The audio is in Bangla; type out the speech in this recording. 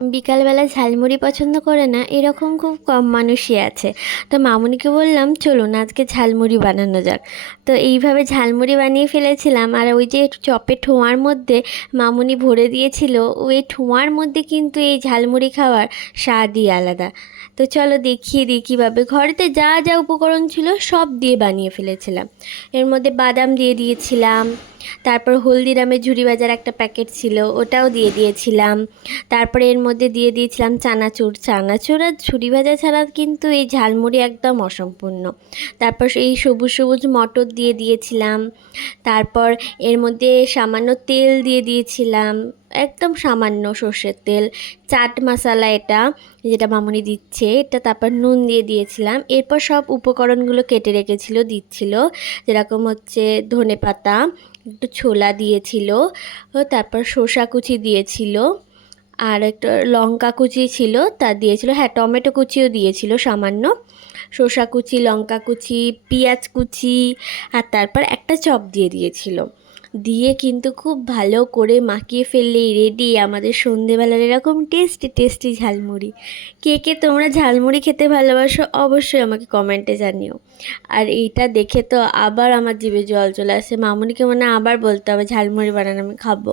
বিকালবেলা ঝালমুড়ি পছন্দ করে না এরকম খুব কম মানুষই আছে। তো মামুনিকে বললাম চলুন আজকে ঝালমুড়ি বানানো যাক। তো এইভাবে ঝালমুড়ি বানিয়ে ফেলেছিলাম। আর ওই যে চপে ঠোঁয়ার মধ্যে মামুনি ভরে দিয়েছিল, ওই ঠোঁয়ার মধ্যে কিন্তু এই ঝালমুড়ি খাওয়ার স্বাদই আলাদা। তো চলো দেখিয়ে দিই কীভাবে। ঘরেতে যা যা উপকরণ ছিল সব দিয়ে বানিয়ে ফেলেছিলাম। এর মধ্যে বাদাম দিয়ে দিয়েছিলাম, তারপর হলদিরামের ঝুরি ভাজার একটা প্যাকেট ছিল ওটাও দিয়ে দিয়েছিলাম। তারপরে এর মধ্যে দিয়ে দিয়েছিলাম চানাচুর। চানাচুর আর ঝুরি ভাজা ছাড়া কিন্তু এই ঝালমুড়ি একদম অসম্পূর্ণ। তারপর এই সবুজ সবুজ মটর দিয়ে দিয়েছিলাম। তারপর এর মধ্যে সামান্য তেল দিয়ে দিয়েছিলাম, একদম সামান্য সর্ষের তেল। চাট মশলা এটা, যেটা মামুনি দিচ্ছে এটা। তারপর নুন দিয়ে দিয়েছিলাম। এরপর সব উপকরণগুলো কেটে রেখেছিল দিচ্ছিল, যেরকম হচ্ছে ধনেপাতা, একটু ছোলা দিয়েছিল, ও তারপর শসা কুচি দিয়েছিল, আর একটা লঙ্কা কুচি ছিল তা দিয়েছিল, হ্যাঁ টমেটো কুচিও দিয়েছিল সামান্য, শসা কুচি, লঙ্কা কুচি, পেঁয়াজ কুচি, আর তারপর একটা চপ দিয়ে দিয়েছিল। দিয়ে কিন্তু খুব ভালো করে মাখিয়ে ফেললেই রেডি আমাদের সন্ধেবেলার এরকম টেস্টি টেস্টি ঝালমুড়ি। কে কে তোমরা ঝালমুড়ি খেতে ভালোবাসো অবশ্যই আমাকে কমেন্টে জানিও। আর এইটা দেখে তো আবার আমার জিভে জল চলে আসে। মামুনিকে মনে হয় আবার বলতে হবে ঝালমুড়ি বানানো, আমি খাবো।